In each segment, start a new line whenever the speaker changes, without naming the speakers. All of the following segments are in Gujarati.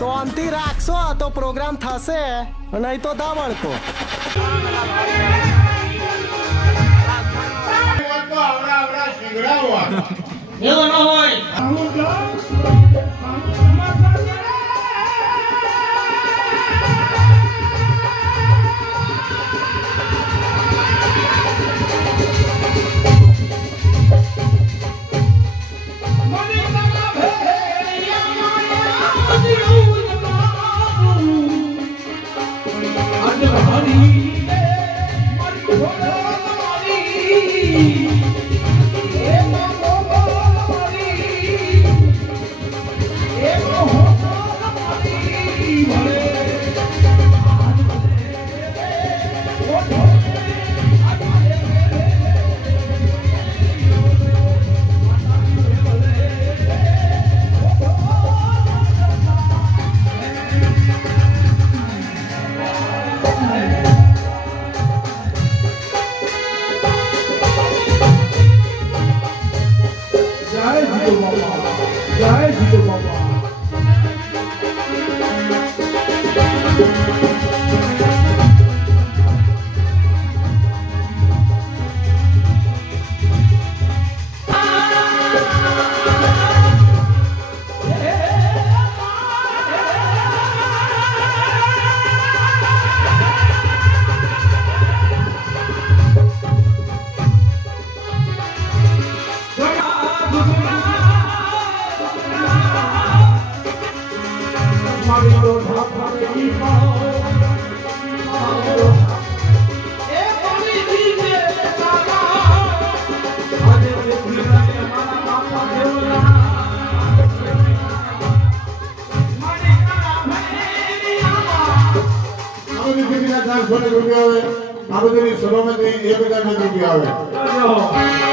શાંતિ રાખશો તો પ્રોગ્રામ થશે. નહીં તો દાવણકો
એવો ન હોય.
બધીની એ એક હજાર ને આવે.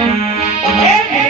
Hey!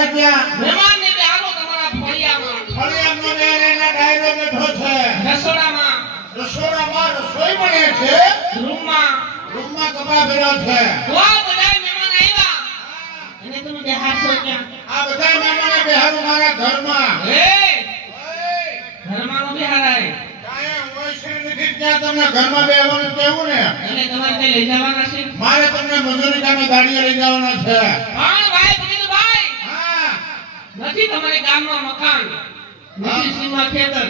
બેસાડવા ક્યાં
મહેમાનને બે હાલો તમારા ફળિયામાં.
ફળિયામાં બેન ડાયરો બેઠો છે.
રસોડામાં.
રસોડામાં રસોઈ બને છે?
રૂમમાં.
રૂમમાં કપા ભર્યો છે.
વાહ બધા મહેમાન આવ્યા. અને તમે બે હાથ ક્યાં?
આ બધા મહેમાને બેહાડું મારા ઘરમાં.
એ ઘરમાં નો બિહારાય
કાંઈ ઓયશ્રી નથી ત્યાં તમને ઘરમાં બેહવાનું કેવું ને?
એટલે તમારે લઈ જવાના છે?
મારે તમને મજૂરી કામે ગાડીએ લઈ જવાના છે.
પણ નથી તમારે ગામમાં મકાન. નથી ખેતર.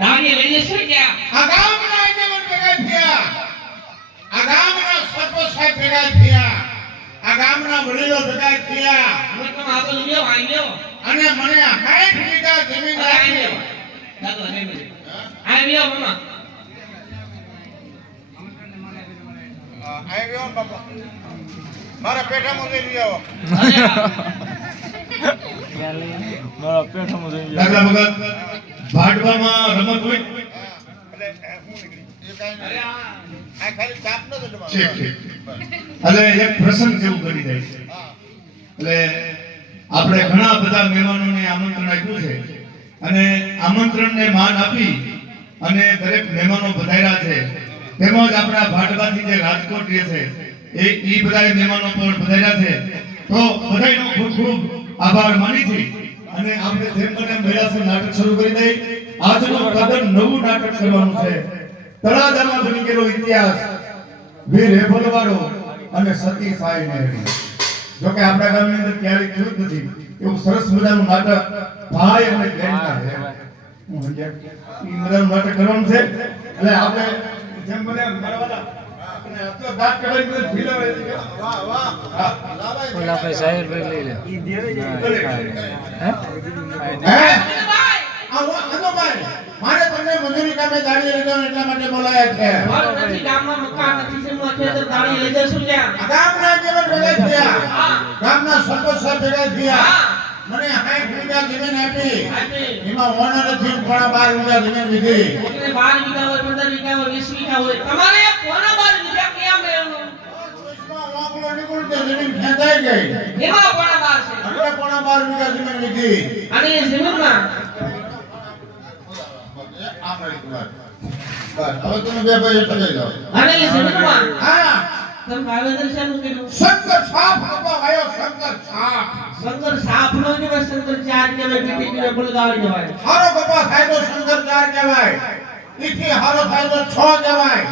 ધાણી લઈ જશો ક્યાં?
આ ગામના આગેવાન ભેગા થયા. આ ગામના સરપંચ સાહેબ ભેગા થયા. આ ગામના વડીલો ભેગા થયા.
અમે તમે આગળ લ્યો આઈ લ્યો.
અને મને 60 વીઘા જમીન આપી
દાદો આઈ લ્યો. આઈ મમ્મા
આવ્યો બાપા. મારા પેટામાં લઈ આવો
રમત હોય. પ્રસંગ જેવું કરી આપણે ઘણા બધા મહેમાનોને આમંત્રણ આપ્યું છે. અને આમંત્રણને માન આપી અને દરેક મહેમાનો પધાર્યા છે. તેમજ આપણા ભાટવાથી જે રાજકોટ રહે છે, એ એ બધા મહેમાનો પણ પધાર્યા છે. તો બધાનો ખૂબ ખૂબ આભાર માની અને આપણે જેમ બને વહેલાસર નાટક શરૂ કરી દઈ. આજનો કદમ નવું નાટક કરવાનું છે. તળાજામાં બની ગયેલો ઇતિહાસ, વીર હેફલવાળો અને સતી સાઈ મેળવી જો કે આપણા ગામની અંદર ક્યારેય થયું જ નથી. એવું સરસ મજાનું નાટક ભાઈ અને બહેનના છે સમજ્યા? મજાનું નાટક કરવાનું છે. એટલે આપણે જેમ બને એમ
લઈ લે.
મારે તમને મજૂરી કામે લઈ જવાનું એટલા માટે બોલાયા છે.
મારું નથી ગામમાં મકાન નથી લઈ જશો
ગામના ભેગા થયા. ગામના સાહેબ ભેગા થયા. મને 60 વીઘા જમીન આપી.
આપી.
એમાં ઓનર નથી ઘણા બાર વીઘા જમીન લીધી.
બાર વીઘા હોય પંદર વીઘા હોય વીસ વીઘા હોય. તમારે કોના બાર વીઘા ક્યાં મેળવવાનું
ઉસમાં વાંકડો નીકળ્યો તે જમીન ખેંચાઈ ગઈ
એમાં કોના બાર છે
આપણે પોણા બાર વીઘા જમીન લીધી
અને એ જમીનમાં
આમ રહી વાત. બસ, હવે તમે બે ભાઈ ટકાઈ જાઓ
અને એ જમીનમાં
હા
તમે વાવેતર શેનું કર્યું
શંકર સાપ કપા વાયો શંકર સાપ
શંકર સાપ નો કહેવાય શંકર ચાર કહેવાય પીટી કહેવાય બળગાવી કહેવાય
હારો કપા થાય તો શંકર ચાર કહેવાય ઈથી હારો થાય તો છ કહેવાય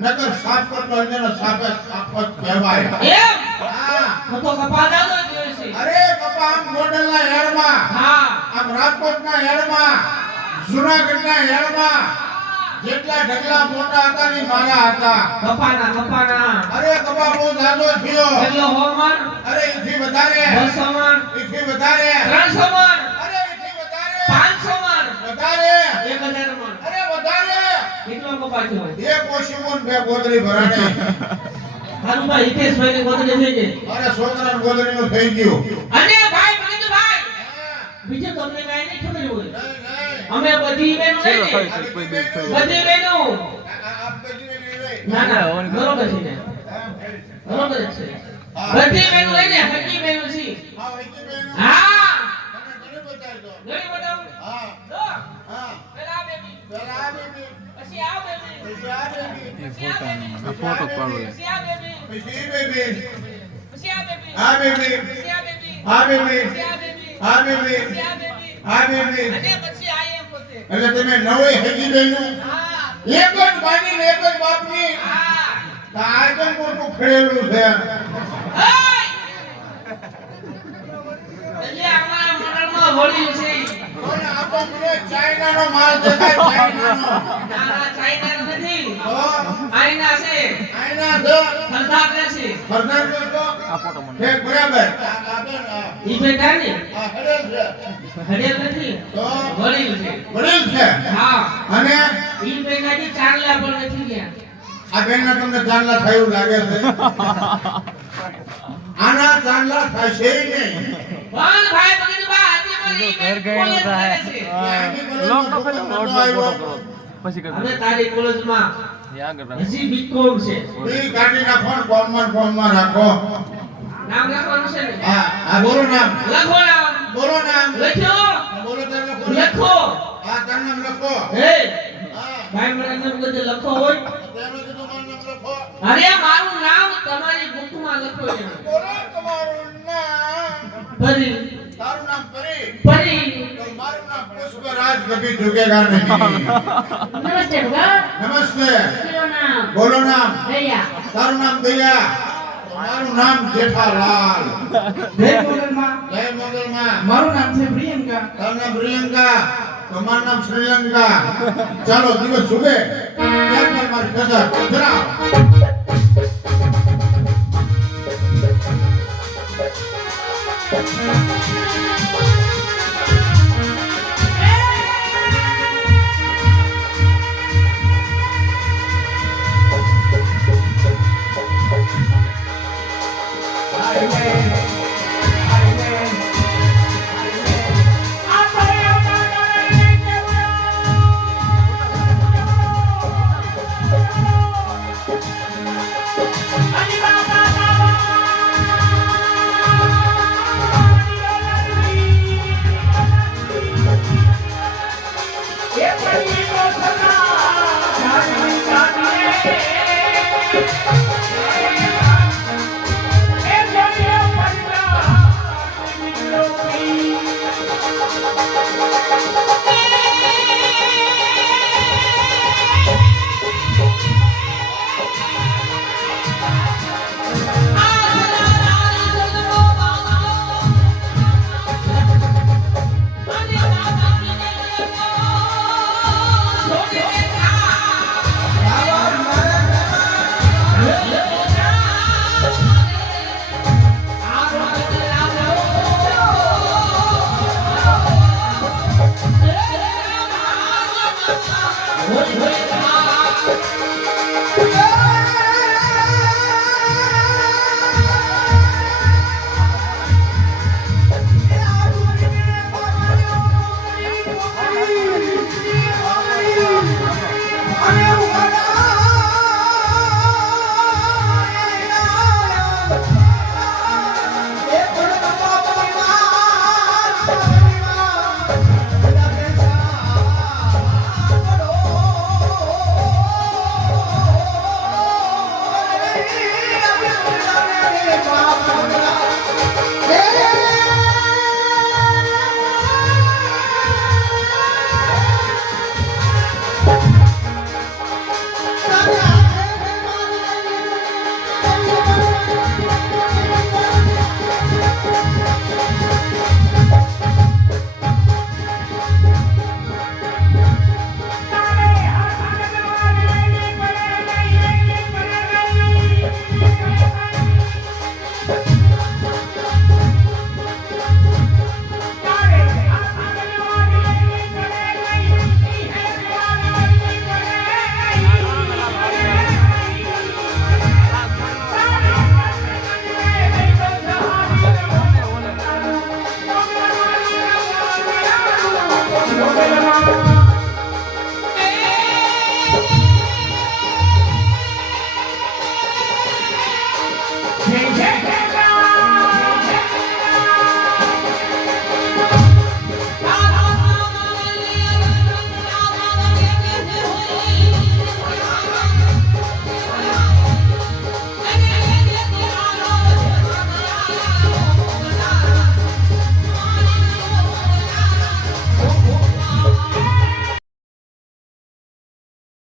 નકર સાપ કરતો અંજનો સાપ સાપ જ કહેવાય.
એમ?
હા.
તો કપાદા તો જોઈ છે.
અરે કપા આમ ગોંડલના હેડમાં
હા.
આમ રાજકોટના હેડમાં જુનાગઢના હેડમાં જેટલા ઢગલા મોટા હતા ને મારા હતા.
કપાના કપાના.
અરે કપા બહુ જાજો થયો.
એટલે હોમન?
અરે ઇથી વધારે.
200 મણ
ઇથી વધારે.
ત્રણસો મણ
અરે ઇથી વધારે.
પાંચસો મણ
વધારે.
એક હજાર મણ
અરે વધારે.
કેટલો કપા થયો
એક ઓશીમોન બે ગોદરી ભરાણી
હારું ભાઈ હિતેશભાઈ ને ગોતરે થઈ ગઈ
અરે છોકરા ગોદરીનું થઈ ગયું.
અને ભાઈ ભગીરથભાઈ બીજું તમને કાંઈ નહીં ખબર હોય.
નહીં, નહીં.
અમે બધી બહેનો બધી બહેનો. ના ના બરોબર છે ને. બરોબર છે. બધી બહેનો લઈને હકી બહેનો છે.
હા, વૈકી બહેનો.
હા.
તમે ઘણી બતાવજો.
ઘણી બતાવું?
હા,
જો
હા.
પેલા બેબી.
પેલા બેબી,
ફોટા ફોટો પાડો લે
બેબી
પછી બેબી,
પછી બેબી
એટલે તમે નવે હેગી બહેનું, એક જ બાની ને એક જ બાપની
હા
તો મોટું ખેડેલું છે
એટલે અમારા મંડળમાં હોળી છે
ચાઇનાનો માલ દેખાય ચાઇનાનો.
નાના ચાઇના નથી. આઈના છે.
આયના છે,
ખલદાર છે.
ફર્નાન્ડો તો
આ ફોટો મને
ઠેક બરાબર. આ- આ બેન, આ-
ઈ બેટા ને
આ છે.
હડેલ નથી.
તો?
વડીલ છે.
વડીલ છે?
હા.
અને?
ઈ બેટાની ચાંદલા પણ નથી ગયા.
આ બેનના તમને ચાંદલા થયું લાગે છે? આના ચાંદલા થશે નહીં.
પણ ભાઈ ભગતબા આજે
ઘર ગયેલું થાય.
કરે
લોક
તો
પેલો
રોડમાં.
ફોટો કરો. પછી કરજો
હવે તારી કોલેજમાં
યા આગળ
હજી બીકોમ છે?
ઈ કાઢી ફોન ફોનમાં ફોનમાં રાખો.
નામ લખવાનું છે ને?
હા હા બોલો નામ.
લખો નામ
બોલો નામ.
લખો
બોલો તમે લખો
લખો.
હા તમે નામ લખો.
હે?
હા.
ભાઈ મને નામ લખો હોય.
તેનું કીધું
અરે મારું નામ તમારી બુકમાં લખો
બોલો તમારું નામ.
ફરી
તારું નામ પરી તો મારું નામ પુષ્પરાજ કભી ઝુકેગા નહીં.
નમસ્તે ભગવાન.
નમસ્તે.
નામ.
બોલો નામ.
દયા.
તારું નામ દયા. મારું નામ જેઠાલાલ.
જય મોગલમાં.
જય મંગલમાં.
મારું નામ છે પ્રિયંકા.
તારું નામ પ્રિયંકા. તો મારું નામ શ્રીલંકા. ચાલો દિવસ સુબે ક્યાં ક્યાં મારી કદર Música
What, what.